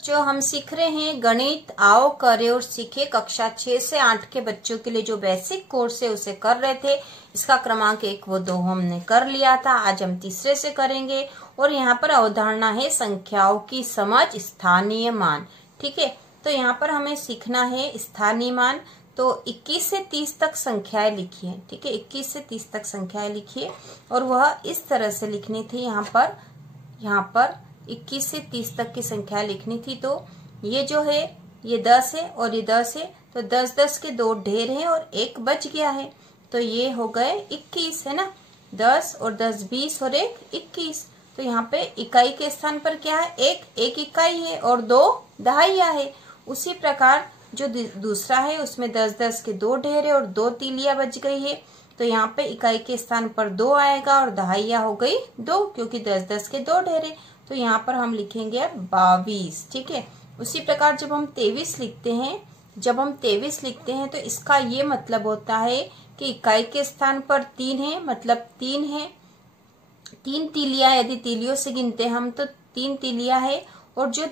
बच्चों, हम सीख रहे हैं गणित आओ करे और सीखे। कक्षा 6 से 8 के बच्चों के लिए जो बेसिक कोर्स है उसे कर रहे थे। इसका क्रमांक 1 व 2 हमने कर लिया था। आज हम तीसरे से करेंगे और यहाँ पर अवधारणा है संख्याओं की समझ, स्थानीय मान। ठीक है, तो यहाँ पर हमें सीखना है स्थानीय मान। तो 21 से 30 तक संख्याएं लिखिए। ठीक है, 21 से 30 तक संख्याएं लिखिए और वह इस तरह से लिखनी थी। यहाँ पर 21 से 30 तक की संख्या लिखनी थी। तो ये जो है ये 10 है और ये 10 है, तो 10 के दो ढेर हैं और एक बच गया है, तो ये हो गए 21 है ना। 10 और 10 20 और एक 21। तो यहाँ पे इकाई के स्थान पर क्या है, एक इकाई है और 2 दहाइयां है। उसी प्रकार जो दूसरा है उसमें 10 के दो ढेर है और 2 तीलियां बच गई है। तो यहाँ पे इकाई के स्थान पर 2 आएगा और दहाइयां हो गई 2, क्योंकि 10 के दो ढेर है। तो यहाँ पर हम लिखेंगे 22। ठीक है, उसी प्रकार जब हम 23 लिखते हैं तो इसका ये मतलब होता है कि इकाई के स्थान पर 3 है, मतलब 3 है। 3 तीलियां, यदि तीलियों से गिनते हम तो 3 तीलियां है और जो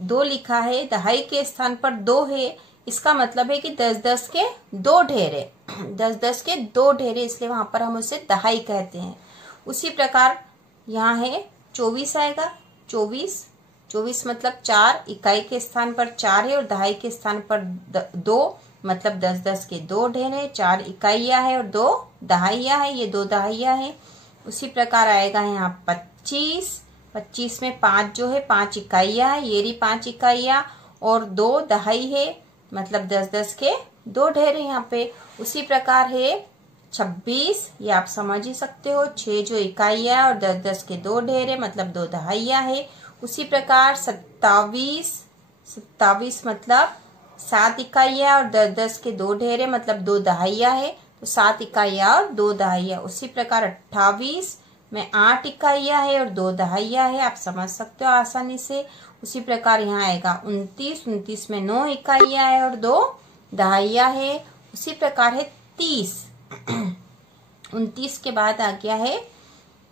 दो लिखा है दहाई के स्थान पर 2 है, इसका मतलब है कि 10 के दो ढेर है। 10 के दो ढेर है, इसलिए वहां पर हम उसे दहाई कहते हैं। उसी प्रकार यहाँ है 24 आएगा। 24 मतलब 4, इकाई के स्थान पर 4 है और दहाई के स्थान पर 2, मतलब 10 के दो ढेर है। 4 इकाइयां है और 2 दहाइयां है, ये 2 दहाइयां है। उसी प्रकार आएगा यहाँ 25 में 5 जो है 5 इकाइयां है, ये रही 5 इकाइयां और 2 दहाई है, मतलब 10 के दो ढेर है यहाँ पे। उसी प्रकार है 26, ये आप समझ ही सकते हो, 6 जो इकाइयां और 10 के दो ढेर है, मतलब 2 दहाइयां है। उसी प्रकार 27 मतलब 7 इकाइयां और 10 के दो ढेर है, मतलब 2 दहाइयां है। तो 7 इकाइयां और 2 दहाइयां। उसी प्रकार 28 में 8 इकाइयां है और 2 दहाइयां है, आप समझ सकते हो आसानी से। उसी प्रकार यहाँ आएगा 29 में 9 इकाइयां है और 2 दहाइयां है। उसी प्रकार है 30। 29 के बाद आ गया है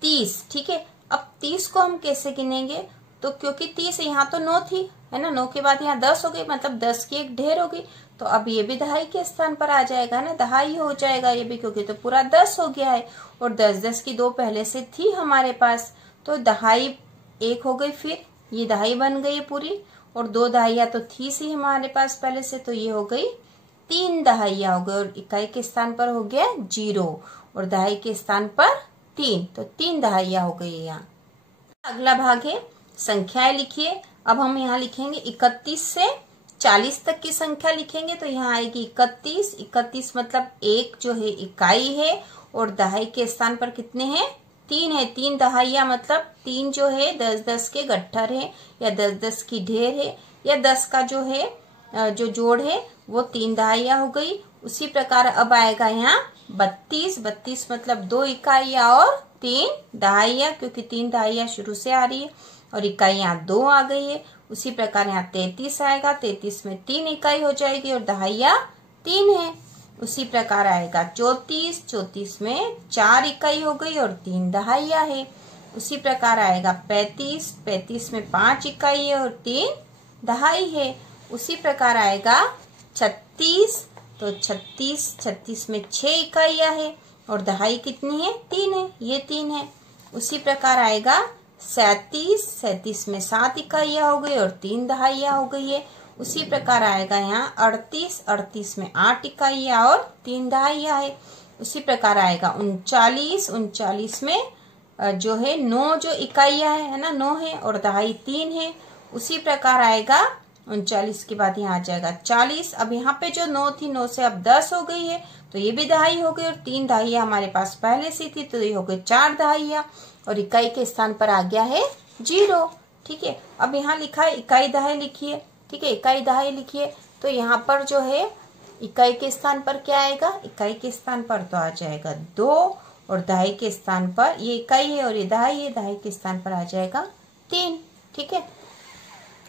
30। ठीक है, अब 30 को हम कैसे गिनेंगे, तो क्योंकि 30 यहाँ तो 9 थी है ना, 9 के बाद यहाँ 10 हो गई, मतलब 10 की एक ढेर हो गई। तो अब ये भी दहाई के स्थान पर आ जाएगा ना, दहाई हो जाएगा ये भी, क्योंकि तो पूरा 10 हो गया है और 10 की दो पहले से थी हमारे पास, तो दहाई एक हो गई, फिर ये दहाई बन गई पूरी और 2 दहाइयां तो थी सी हमारे पास पहले से, तो ये हो गई 3 दहाइयां हो गई और इकाई के स्थान पर हो गया 0 और दहाई के स्थान पर 3, तो 3 दहाइयां हो गई यहाँ। अगला भाग है संख्याएं लिखिए। अब हम यहाँ लिखेंगे 31 से 40 तक की संख्या लिखेंगे। तो यहाँ आएगी 31 मतलब 1 जो है इकाई है और दहाई के स्थान पर कितने हैं, 3 है। 3 दहाइयां मतलब 3 जो है 10 के गट्ठर है या 10 की ढेर है, या 10 का जो है जो जोड़ है वो 3 दहाइयां हो गई। उसी प्रकार अब आएगा यहाँ 32 मतलब 2 इकाइयां और 3 दहाइयां, क्योंकि 3 दहाइयां शुरू से आ रही है और इकाइयां 2 आ गई है। उसी प्रकार यहाँ 33 आएगा। 33 में 3 इकाई हो जाएगी और दहाइयां 3 है। उसी प्रकार आएगा 34 में 4 इकाई हो गई और 3 दहाइयां है। उसी प्रकार आएगा 35 में 5 इकाई है और 3 दहाई है। उसी प्रकार आएगा 36, तो 36 में 6 इकाइयां है और दहाई कितनी है, 3 है, ये 3 है। उसी प्रकार आएगा 37 में 7 इकाइयां हो गई और 3 दहाइयां हो गई है। उसी प्रकार आएगा यहाँ 38 में 8 इकाइयां और 3 दहाइयां है। उसी प्रकार आएगा 39 में जो है 9 जो इकाइयां है ना, 9 है और दहाई 3 है। उसी प्रकार आएगा 39 के बाद यहाँ आ जाएगा 40। अब यहाँ पे जो 9 थी, 9 से अब 10 हो गई है, तो ये भी दहाई हो गई और 3 दहाइयां हमारे पास पहले से थी, तो ये हो गई 4 दहाइयां और इकाई के स्थान पर आ गया है 0। ठीक है, अब यहाँ लिखा है इकाई दहाई लिखिए। ठीक है, इकाई दहाई लिखिए। तो यहाँ पर जो है इकाई के स्थान पर क्या आएगा, इकाई के स्थान पर तो आ जाएगा 2 और दहाई के स्थान पर, ये इकाई है और ये दहाई है, दहाई के स्थान पर आ जाएगा 3। ठीक है,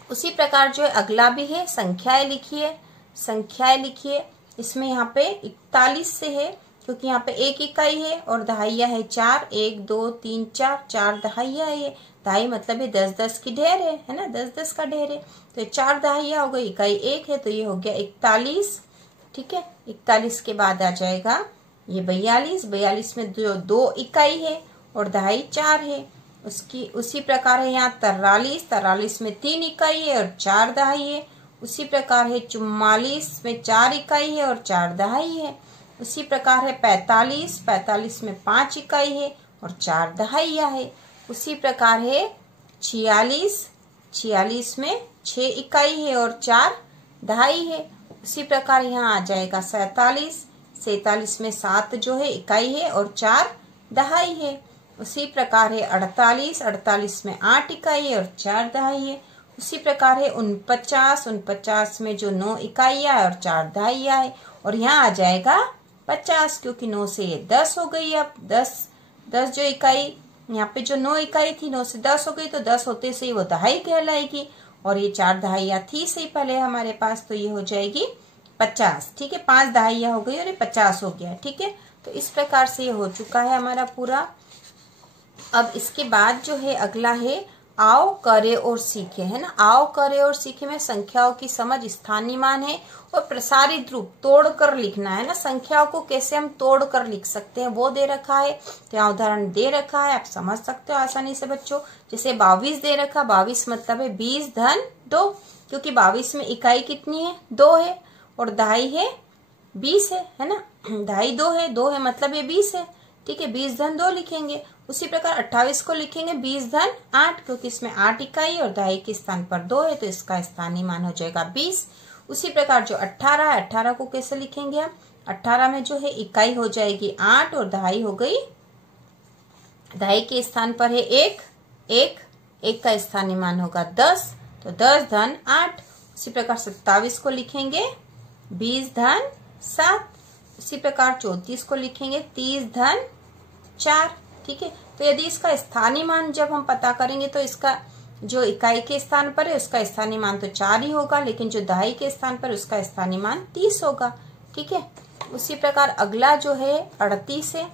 उसी प्रकार जो है अगला भी है संख्याएं लिखिए। इसमें यहाँ पे 41 से है क्योंकि यहाँ पे 1 इकाई है और दहाइया है 4, 1 2 3 4, 4 दहाइया है। ये दहाई मतलब ये 10-10 की ढेर है ना, 10-10 का ढेर है। तो ये 4 दहाइया हो गई, इकाई 1 है तो ये हो गया 41। ठीक है, 41 के बाद आ जाएगा ये 42। 42 में जो 2 इकाई है और दहाई 4 है, उसकी उसी प्रकार है यहाँ 43। 43 में 3 इकाई है और 4 दहाई है। उसी प्रकार है 44 में 4 इकाई है और 4 दहाई है। उसी प्रकार है 45। 45 में 5 इकाई है और 4 दहाइया है। उसी प्रकार है 46। 46 में 6 इकाई है और 4 दहाई है। उसी प्रकार यहाँ आ जाएगा 47। 47 में 7 जो है इकाई है और 4 दहाई है। उसी प्रकार है 48। 48 में 8 इकाई है और 4 दहाई है। उसी प्रकार है 49। 49 में जो 9 इकाइयाँ है और 4 दहाइया है। और यहाँ आ जाएगा 50, क्योंकि 9 से ये 10 हो गई। अब 10 जो इकाई यहाँ पे जो 9 इकाई थी 9 से 10 हो गई, तो 10 होते से ही वो दहाई कहलाएगी। और ये 4 दहाइयाँ थी सही पहले हमारे पास, तो ये हो जाएगी 50। ठीक है, 5 दहाइयाँ हो गई और ये 50 हो गया। ठीक है, तो इस प्रकार से ये हो चुका है हमारा पूरा। अब इसके बाद जो है अगला है आओ करे और सीखे, है ना। आओ करे और सीखे में संख्याओं की समझ, स्थानीय मान है और प्रसारित रूप तोड़कर लिखना है ना। संख्याओं को कैसे हम तोड़कर लिख सकते हैं वो दे रखा है। तो यहाँ उदाहरण दे रखा है, आप समझ सकते हो आसानी से बच्चों। जैसे 22 दे रखा, 22 मतलब है 20 धन 2, क्योंकि 22 में इकाई कितनी है 2 है और दहाई है 20 है ना। दहाई 2 है मतलब ये 20 है। ठीक है, 20 धन 2 लिखेंगे। उसी प्रकार 28 को लिखेंगे 20 धन 8, क्योंकि इसमें 8 इकाई और दहाई के स्थान पर 2 है, तो इसका स्थानीय मान हो जाएगा 20। उसी प्रकार जो 18 है, 18 को कैसे लिखेंगे हम। 18 में जो है इकाई हो जाएगी 8 और दहाई हो गई, दहाई के स्थान पर है 1 का स्थानीय मान होगा 10, तो 10 धन 8। उसी प्रकार 27 को लिखेंगे 20 धन 7। इसी प्रकार 34 को लिखेंगे 30 धन 4। ठीक है, तो यदि इसका स्थानीय मान जब हम पता करेंगे तो इसका जो इकाई के स्थान पर है उसका स्थानीय मान तो 4 ही होगा, लेकिन जो दहाई के स्थान पर उसका स्थानीय मान 30 होगा। ठीक है, उसी प्रकार अगला जो है 38 है।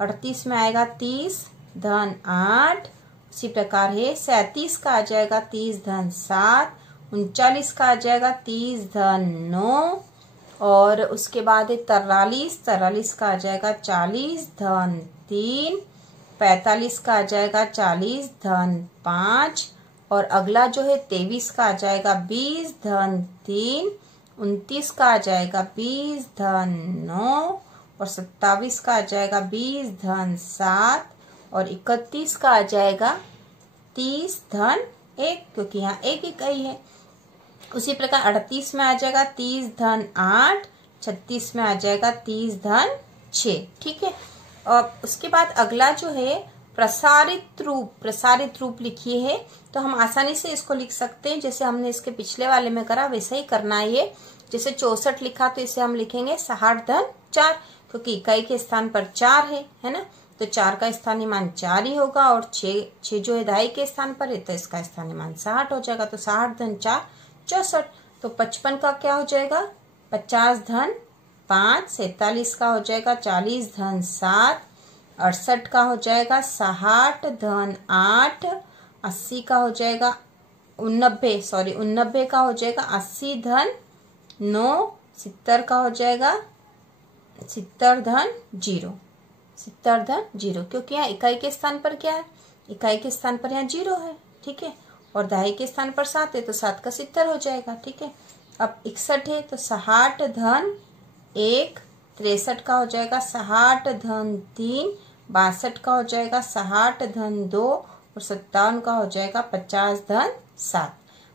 38 में आएगा 30 धन 8। उसी प्रकार है 37 का आ जाएगा 30 धन 7। 39 का आ जाएगा 30 धन 9 और उसके बाद है 43 का आ जाएगा 40 धन 3। 45 का आ जाएगा 40 धन 5 और अगला जो है 23 का आ जाएगा 20 धन 3। 29 का आ जाएगा 20 धन 9 और 27 का आ जाएगा 20 धन 7 और 31 का आ जाएगा 30 धन 1, क्योंकि यहाँ 1 इकाई है। उसी प्रकार 38 में आ जाएगा 30 धन 8। 36 में आ जाएगा 30 धन 6। ठीक है, और उसके बाद अगला जो है प्रसारित रूप लिखिए है, तो हम आसानी से इसको लिख सकते हैं जैसे हमने इसके पिछले वाले में करा वैसे ही करना है ये। जैसे 64 लिखा तो इसे हम लिखेंगे 60 धन 4, क्योंकि इकाई के स्थान पर 4 है ना, तो 4 का स्थानीय मान 4 ही होगा और 6 जो है दहाई के स्थान पर है तो इसका स्थानीय मान 60 हो जाएगा। तो 60 धन 4 64। तो 55 का क्या हो जाएगा 50 धन 5। 47 का हो जाएगा 40 धन 7। 68 का हो जाएगा 60 धन 8। 80 का हो जाएगा 89 का हो जाएगा 80 धन 9। 70 का हो जाएगा 70 धन 0। 70 धन 0, क्योंकि यहाँ इकाई के स्थान पर क्या है, इकाई के स्थान पर यहाँ 0 है। ठीक है, और दहाई के स्थान पर 7 है तो 7 का 70 हो जाएगा। ठीक है, अब 61 है तो 60 धन 1। 63 का हो जाएगा 60 धन 3। 62 का हो जाएगा 60 धन 2 और 57 का हो जाएगा 50 धन 7।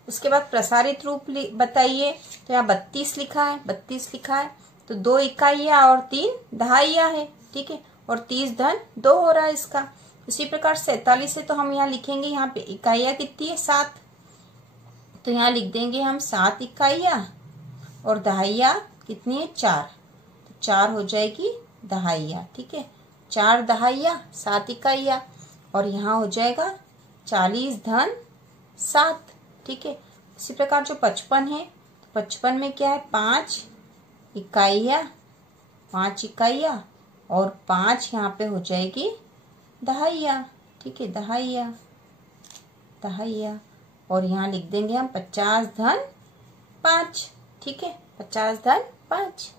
उसके बाद प्रसारित रूप बताइए, तो यहाँ 32 लिखा है। 32 लिखा है तो 2 इकाइयाँ और 3 दहाइयाँ है। ठीक है, और 30 धन 2 हो रहा है इसका। उसी प्रकार 47 है तो हम यहाँ लिखेंगे, यहाँ पे इकाइयाँ कितनी है 7, तो यहाँ लिख देंगे हम 7 इकाइयाँ और दहाइयाँ कितनी है 4, तो 4 हो जाएगी दहाइयाँ। ठीक है, 4 दहाइयाँ 7 इकाइयाँ और यहाँ हो जाएगा 40 धन 7। ठीक है, इसी प्रकार जो 55 है, 55 में क्या है 5 इकाइयाँ और 5 यहाँ पे हो जाएगी दहाइया। ठीक है, दहाइया दहाइया। और यहाँ लिख देंगे हम 50 धन 5। ठीक है, 50 धन 5।